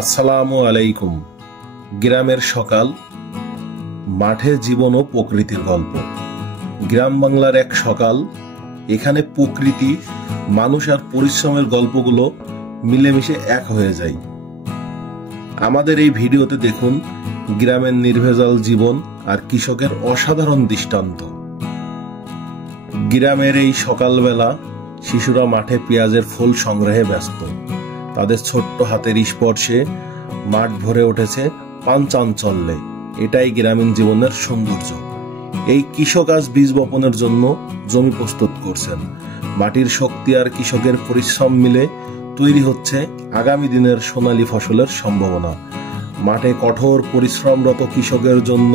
আসসালামু আলাইকুম। গ্রামের সকাল, মাঠে জীবন ও প্রকৃতির গল্প। গ্রাম বাংলার এক সকাল, এখানে প্রকৃতি, মানুষ আর পরিশ্রমের গল্পগুলো মিলেমিশে এক হয়ে যায়। আমাদের এই ভিডিওতে দেখুন গ্রামের নির্ভেজাল জীবন আর কৃষকের অসাধারণ দৃষ্টান্ত। গ্রামের এই সকালবেলা শিশুরা মাঠে পেঁয়াজের ফুল সংগ্রহে ব্যস্ত। তাদের ছোট্ট হাতের স্পর্শে মাঠ ভরে উঠেছে পাঞ্চাঞ্চল্যে। এটাই গ্রামীণ জীবনের সৌন্দর্য। এই কৃষক আজ বীজ বপনের জন্য জমি প্রস্তুত করছেন। মাটির শক্তি আর কৃষকের পরিশ্রম মিলে তৈরি হচ্ছে আগামী দিনের সোনালী ফসলের সম্ভাবনা। মাঠে কঠোর পরিশ্রমরত কৃষকের জন্য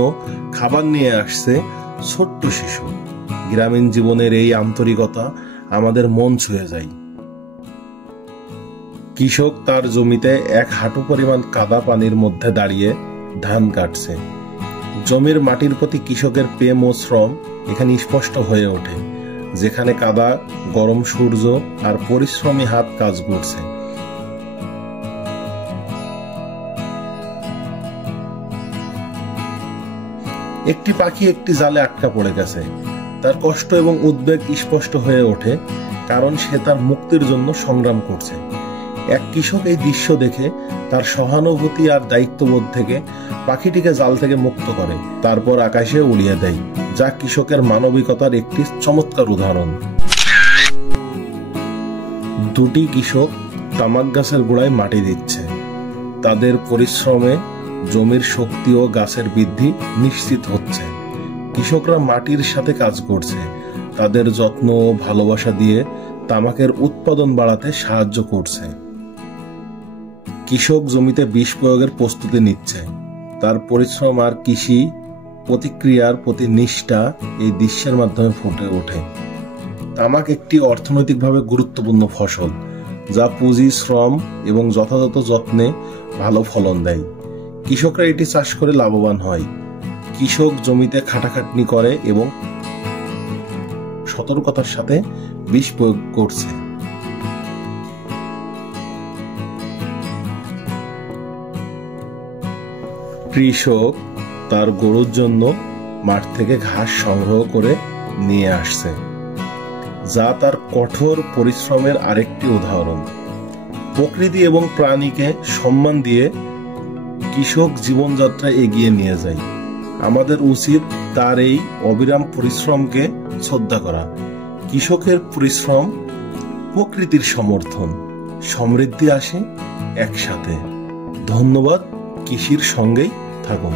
খাবার নিয়ে আসছে ছোট্ট শিশু। গ্রামীণ জীবনের এই আন্তরিকতা আমাদের মন ছুঁয়ে যায়। কৃষক তার জমিতে এক হাঁটু পরিমাণ কাদা পানির মধ্যে দাঁড়িয়ে ধান কাটছে। জমির মাটির প্রতি কৃষকের প্রেম ও শ্রম এখানে স্পষ্ট হয়ে ওঠে। যেখানে কাদা, গরম সূর্য আর পরিশ্রমী হাত কাজ করছে। একটি পাখি একটি জালে আটকা পড়ে গেছে। তার কষ্ট এবং উদ্বেগ স্পষ্ট হয়ে ওঠে, কারণ সে তার মুক্তির জন্য সংগ্রাম করছে। এক কৃষক এই দৃশ্য দেখে তার সহানুভূতি আর দায়িত্ববোধ থেকে পাখিটিকে জাল থেকে মুক্ত করে, তারপর আকাশে উড়িয়ে দেয়, যা কৃষকের মানবিকতার একটি চমৎকার উদাহরণ। দুটি কৃষক তামাক গাছের গোড়ায় মাটি দিচ্ছে। তাদের পরিশ্রমে জমির শক্তি ও গাছের বৃদ্ধি নিশ্চিত হচ্ছে। কৃষকরা মাটির সাথে কাজ করছে, তাদের যত্ন ও ভালোবাসা দিয়ে তামাকের উৎপাদন বাড়াতে সাহায্য করছে। কৃষক জমিতে বিষ প্রয়োগের প্রস্তুতি নিচ্ছে। তার পরিশ্রম আর কৃষি প্রতিক্রিয়ার প্রতি নিষ্ঠা এই দৃশ্যের মাধ্যমে ফুটে ওঠে। তামাক একটি অর্থনৈতিকভাবে গুরুত্বপূর্ণ ফসল, যা পুঁজি, শ্রম এবং যথাযথ যত্নে ভালো ফলন দেয়। কৃষকরা এটি চাষ করে লাভবান হয়। কৃষক জমিতে খাটাখাটনি করে এবং সতর্কতার সাথে বিষ প্রয়োগ করছে। কৃষক তার গরুর জন্য মাঠ থেকে ঘাস সংগ্রহ করে নিয়ে আসছে, যা তার কঠোর পরিশ্রমের আরেকটি উদাহরণ। প্রকৃতি এবং প্রাণীকে সম্মান দিয়ে কৃষক জীবনযাত্রা এগিয়ে নিয়ে যায়। আমাদের উচিত তার এই অবিরাম পরিশ্রমকে শ্রদ্ধা করা। কৃষকের পরিশ্রম প্রকৃতির সমর্থন। সমৃদ্ধি আসে একসাথে। ধন্যবাদ। কৃষির সঙ্গেই থাকুন।